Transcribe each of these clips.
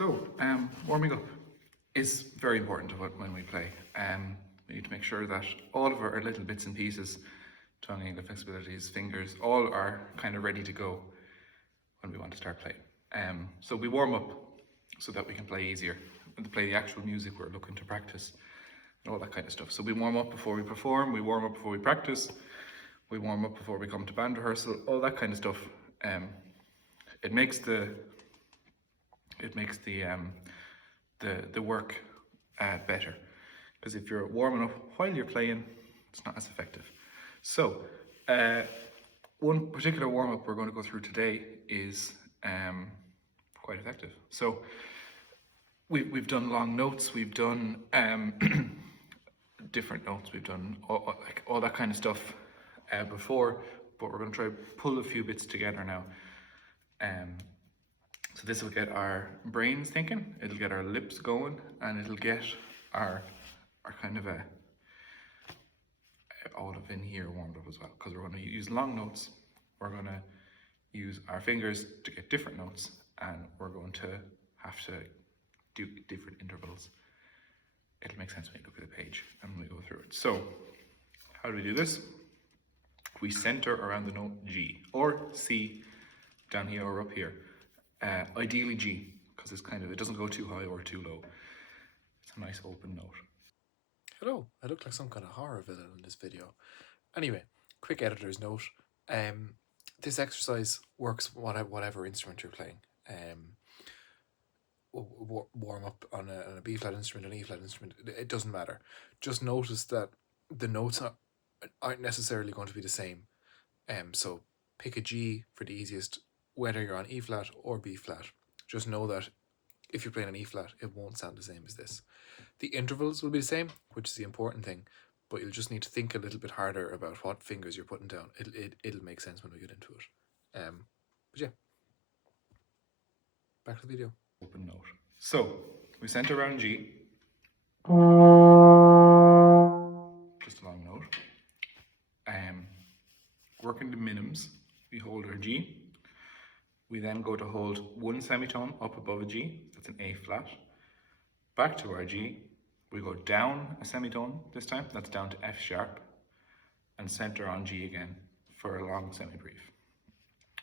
So, warming up is very important when we play. We need to make sure that all of our little bits and pieces, tongue angle, flexibilities, fingers, all are kind of ready to go when we want to start playing. So we warm up so that we can play easier, and to play the actual music we're looking to practice, and all that kind of stuff. So we warm up before we perform, we warm up before we practice, we warm up before we come to band rehearsal, all that kind of stuff. It makes the work better, because if you're warming up while you're playing, it's not as effective. So one particular warm-up we're going to go through today is quite effective. So we've done long notes, we've done different notes, we've done all that kind of stuff before, but we're going to try to pull a few bits together now. So this will get our brains thinking, it'll get our lips going, and it'll get our kind of all of in here warmed up as well, because we're going to use long notes, we're going to use our fingers to get different notes, and we're going to have to do different intervals. It'll make sense when you look at the page and we go through it. So how do we do this? We center around the note G or C down here or up here. Ideally G, because it doesn't go too high or too low. It's a nice open note. Hello, I look like some kind of horror villain in this video. Anyway, quick editor's note. This exercise works whatever instrument you're playing. Warm up on a B flat instrument, an E flat instrument, it doesn't matter. Just notice that the notes aren't necessarily going to be the same. So pick a G for the easiest, whether you're on E flat or B flat. Just know that if you're playing an E flat, it won't sound the same as this. The intervals will be the same, which is the important thing, but you'll just need to think a little bit harder about what fingers you're putting down. It'll make sense when we get into it. But yeah, back to the video. Open note. So we center around G. Just a long note. Working the minims, we hold our G. We then go to hold one semitone up above a G, that's an A flat. Back to our G, we go down a semitone this time, that's down to F sharp, and center on G again for a long semi-brief.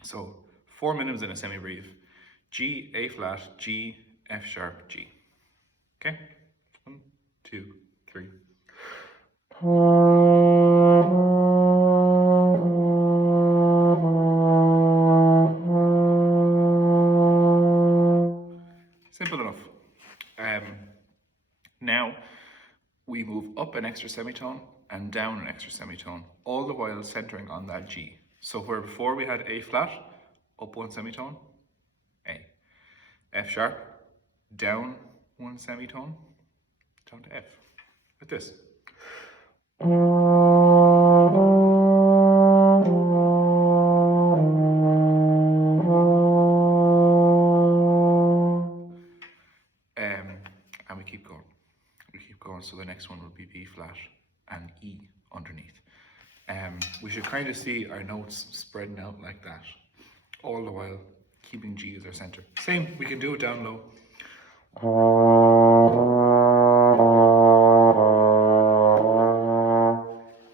So 4 minims in a semi-brief: G, A flat, G, F sharp, G. Okay? 1, 2, 3. Simple enough. Now we move up an extra semitone and down an extra semitone, all the while centering on that G. So where before we had A flat, up one semitone, A. F sharp, down one semitone, down to F, like this. And we keep going. So the next one will be B flat and E underneath. We should kind of see our notes spreading out like that, all the while keeping G as our center. Same, we can do it down low.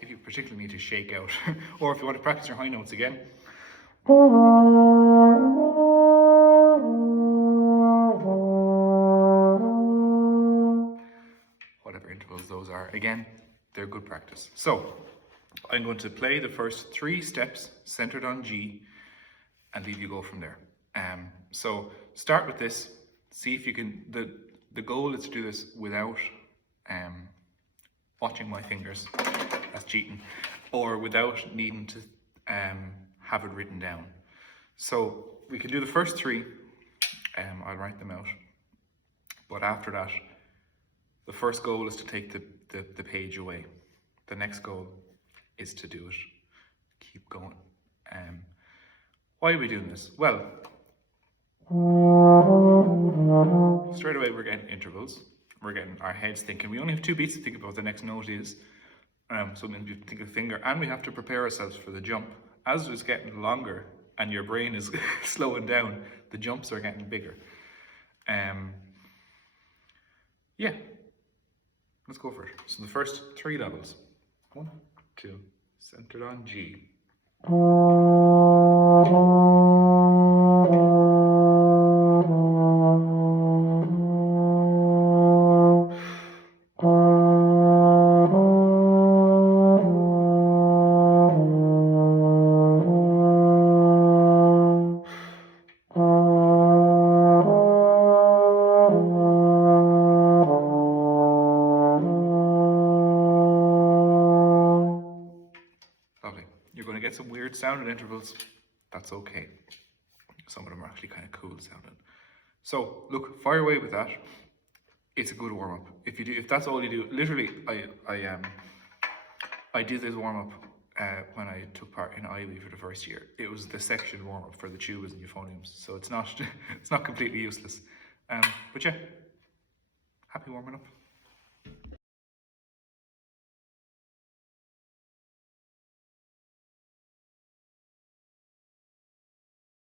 If you particularly need to shake out, or if you want to practice your high notes again. Whatever intervals those are, again, they're good practice. So I'm going to play the first 3 steps centered on G and leave you go from there. So start with this, see if you can, the goal is to do this without watching my fingers, that's cheating, or without needing to have it written down. So we can do the first 3, I'll write them out, but after that, the first goal is to take the page away. The next goal is to do it. Keep going. Why are we doing this? Well, straight away we're getting intervals. We're getting our heads thinking. We only have 2 beats to think about what the next note is. So it means we have to think of the finger, and we have to prepare ourselves for the jump. As it's getting longer and your brain is slowing down, the jumps are getting bigger. Yeah, let's go for it. So the first 3 levels. 1, 2, centered on G. Lovely. You're going to get some weird sounding intervals. That's okay. Some of them are actually kind of cool sounding. So look, fire away with that. It's a good warm up. If that's all you do, literally, I did this warm up when I took part in IB for the first year. It was the section warm up for the tubas and euphoniums, so it's not it's not completely useless. But yeah, happy warming up.